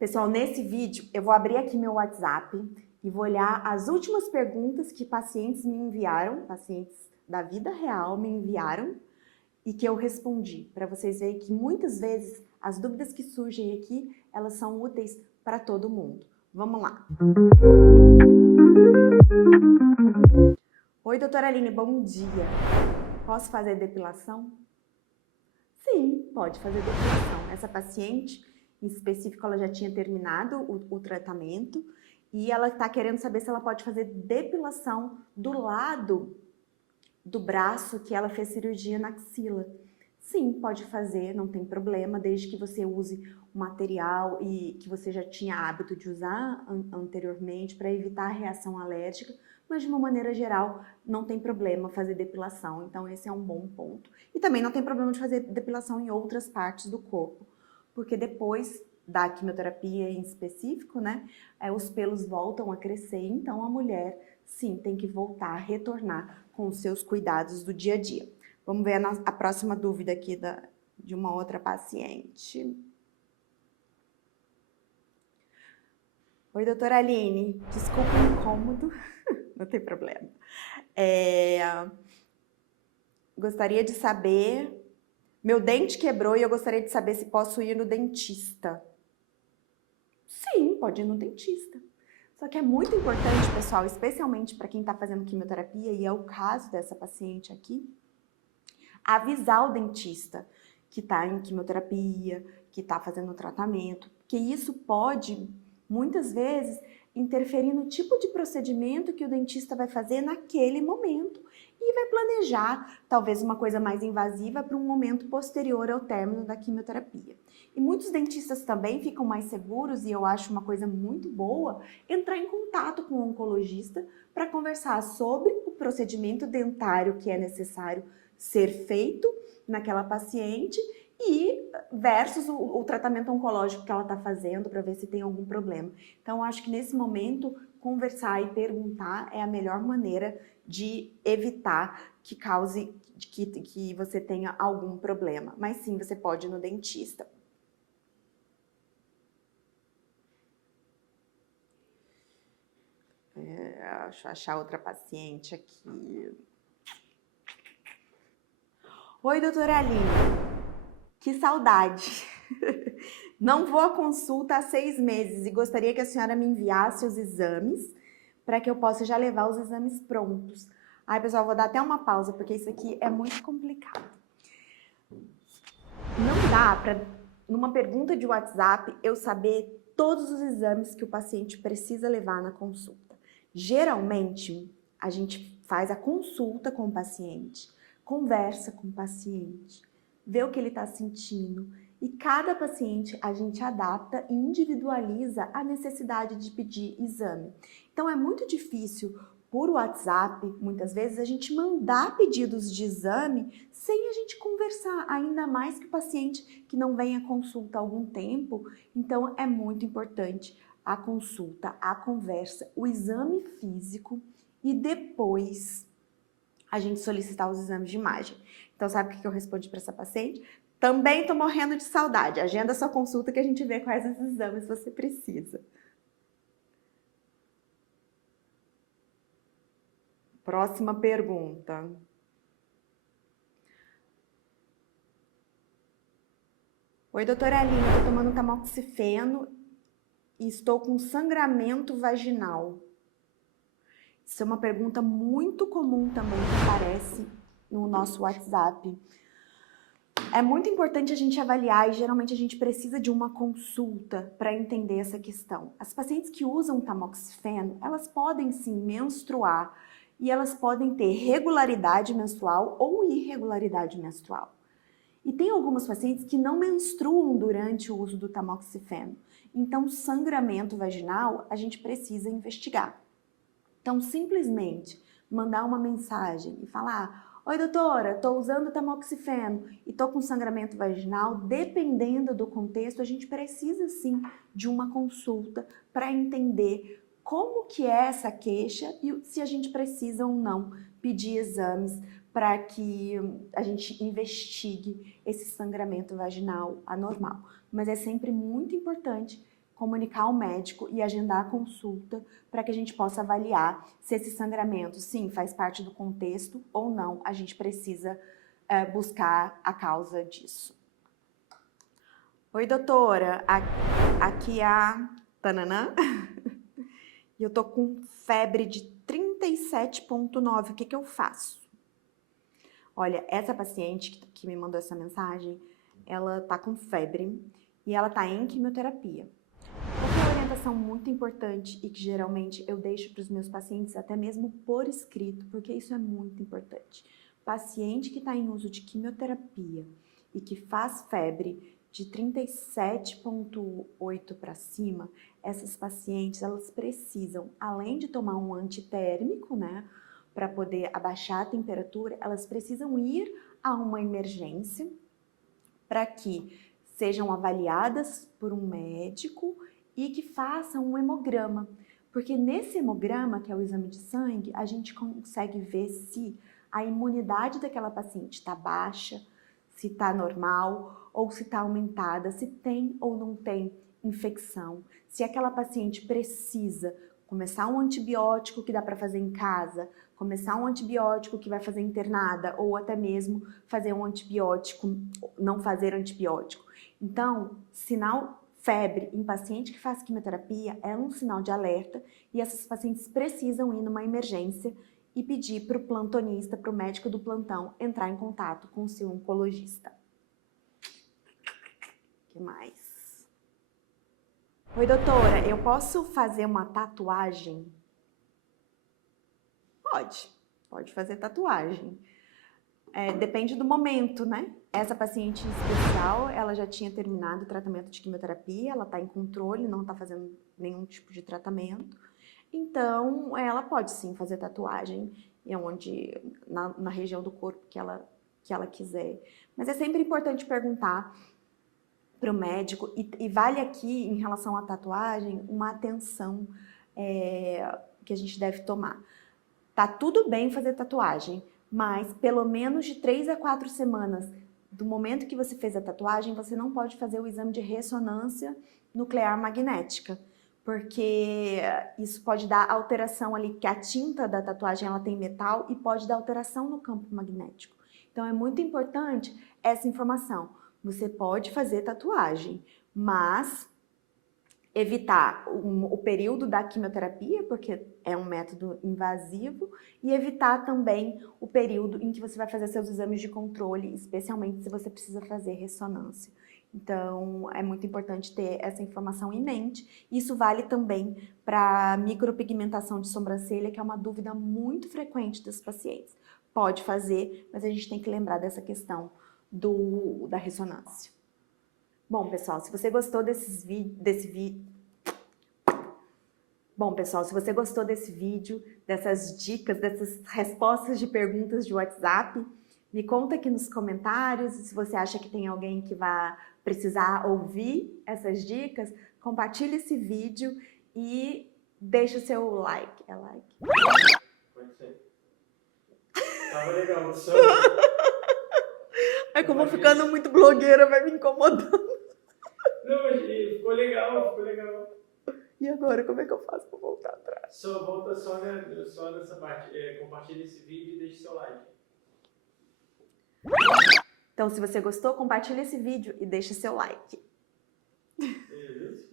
Pessoal, nesse vídeo eu vou abrir aqui meu WhatsApp e vou olhar as últimas perguntas que pacientes me enviaram, pacientes da vida real me enviaram e que eu respondi, para vocês verem que muitas vezes as dúvidas que surgem aqui, elas são úteis para todo mundo. Vamos lá. Oi, doutora Aline, bom dia. Posso fazer depilação? Sim, pode fazer depilação. Essa paciente, em específico, ela já tinha terminado o tratamento e ela está querendo saber se ela pode fazer depilação do lado do braço que ela fez cirurgia na axila. Sim, pode fazer, não tem problema, desde que você use o material e que você já tinha hábito de usar anteriormente para evitar a reação alérgica, mas de uma maneira geral não tem problema fazer depilação, então esse é um bom ponto. E também não tem problema de fazer depilação em outras partes do corpo, porque depois da quimioterapia em específico, né, os pelos voltam a crescer, então a mulher, sim, tem que voltar, retornar com os seus cuidados do dia a dia. Vamos ver a próxima dúvida aqui de uma outra paciente. Oi, doutora Aline, desculpa o incômodo, não tem problema. Gostaria de saber, meu dente quebrou e eu gostaria de saber se posso ir no dentista. Sim, pode ir no dentista. Só que é muito importante, pessoal, especialmente para quem está fazendo quimioterapia, e é o caso dessa paciente aqui, avisar o dentista que está em quimioterapia, que está fazendo tratamento, porque isso pode, muitas vezes, interferir no tipo de procedimento que o dentista vai fazer naquele momento e vai planejar, talvez, uma coisa mais invasiva para um momento posterior ao término da quimioterapia. E muitos dentistas também ficam mais seguros, e eu acho uma coisa muito boa, entrar em contato com o oncologista para conversar sobre o procedimento dentário que é necessário ser feito naquela paciente e versus o tratamento oncológico que ela está fazendo para ver se tem algum problema. Então, acho que nesse momento, conversar e perguntar é a melhor maneira de evitar que cause, que você tenha algum problema. Mas sim, você pode ir no dentista. Deixa eu achar outra paciente aqui. Oi, doutora Aline. Que saudade! Não vou à consulta há 6 meses e gostaria que a senhora me enviasse os exames para que eu possa já levar os exames prontos. Ai, pessoal, vou dar até uma pausa porque isso aqui é muito complicado. Não dá para, numa pergunta de WhatsApp, eu saber todos os exames que o paciente precisa levar na consulta. Geralmente, a gente faz a consulta com o paciente, conversa com o paciente, vê o que ele está sentindo, e cada paciente a gente adapta e individualiza a necessidade de pedir exame. Então é muito difícil por WhatsApp, muitas vezes, a gente mandar pedidos de exame sem a gente conversar, ainda mais que o paciente que não vem à consulta há algum tempo. Então é muito importante a consulta, a conversa, o exame físico e depois a gente solicitar os exames de imagem. Então sabe o que eu respondi para essa paciente? Também tô morrendo de saudade. Agenda sua consulta que a gente vê quais os exames você precisa. Próxima pergunta. Oi, doutora Aline, eu tô tomando tamoxifeno e estou com sangramento vaginal. Isso é uma pergunta muito comum também que aparece no nosso WhatsApp. É muito importante a gente avaliar e geralmente a gente precisa de uma consulta para entender essa questão. As pacientes que usam tamoxifeno, elas podem sim menstruar e elas podem ter regularidade menstrual ou irregularidade menstrual. E tem algumas pacientes que não menstruam durante o uso do tamoxifeno. Então, sangramento vaginal a gente precisa investigar. Então, simplesmente mandar uma mensagem e falar: oi, doutora, estou usando tamoxifeno e estou com sangramento vaginal. Dependendo do contexto, a gente precisa sim de uma consulta para entender como que é essa queixa e se a gente precisa ou não pedir exames para que a gente investigue esse sangramento vaginal anormal. Mas é sempre muito importante comunicar ao médico e agendar a consulta para que a gente possa avaliar se esse sangramento, sim, faz parte do contexto ou não. A gente precisa buscar a causa disso. Oi, doutora. Aqui é a Tananã. E eu tô com febre de 37,9. O que eu faço? Olha, essa paciente que me mandou essa mensagem, ela tá com febre e ela tá em quimioterapia. Outra orientação muito importante e que geralmente eu deixo para os meus pacientes até mesmo por escrito, porque isso é muito importante. Paciente que está em uso de quimioterapia e que faz febre de 37,8 para cima, essas pacientes, elas precisam, além de tomar um antitérmico, né, para poder abaixar a temperatura, elas precisam ir a uma emergência para que sejam avaliadas por um médico e que façam um hemograma. Porque nesse hemograma, que é o exame de sangue, a gente consegue ver se a imunidade daquela paciente está baixa, se está normal ou se está aumentada, se tem ou não tem infecção, se aquela paciente precisa começar um antibiótico que dá para fazer em casa, começar um antibiótico que vai fazer internada ou até mesmo fazer um antibiótico, não fazer antibiótico. Então, sinal febre em paciente que faz quimioterapia é um sinal de alerta e essas pacientes precisam ir numa emergência e pedir para o plantonista, para o médico do plantão, entrar em contato com o seu oncologista. O que mais? Oi, doutora, eu posso fazer uma tatuagem? Pode fazer tatuagem. Depende do momento, né? Essa paciente especial, ela já tinha terminado o tratamento de quimioterapia, ela está em controle, não está fazendo nenhum tipo de tratamento. Então, ela pode sim fazer tatuagem na região do corpo que ela quiser. Mas é sempre importante perguntar para o médico, e vale aqui, em relação à tatuagem, uma atenção que a gente deve tomar. Tá tudo bem fazer tatuagem, mas pelo menos de 3 a 4 semanas do momento que você fez a tatuagem, você não pode fazer o exame de ressonância nuclear magnética, porque isso pode dar alteração ali, que a tinta da tatuagem ela tem metal e pode dar alteração no campo magnético. Então é muito importante essa informação. Você pode fazer tatuagem, mas evitar o período da quimioterapia, porque é um método invasivo, e evitar também o período em que você vai fazer seus exames de controle, especialmente se você precisa fazer ressonância. Então, é muito importante ter essa informação em mente. Isso vale também para micropigmentação de sobrancelha, que é uma dúvida muito frequente dos pacientes. Pode fazer, mas a gente tem que lembrar dessa questão da ressonância. Bom, pessoal, se você gostou desse vídeo, dessas dicas, dessas respostas de perguntas de WhatsApp, me conta aqui nos comentários. Se você acha que tem alguém que vai precisar ouvir essas dicas, compartilhe esse vídeo e deixa o seu like. É like? Pode ser. Tava legal, só. É que eu vou ficando muito blogueira, vai me incomodando. Não, mas ficou legal. E agora, como é que eu faço para voltar atrás? Só volta só nessa parte. Compartilha esse vídeo e deixe seu like. Então, se você gostou, compartilhe esse vídeo e deixe seu like. Isso,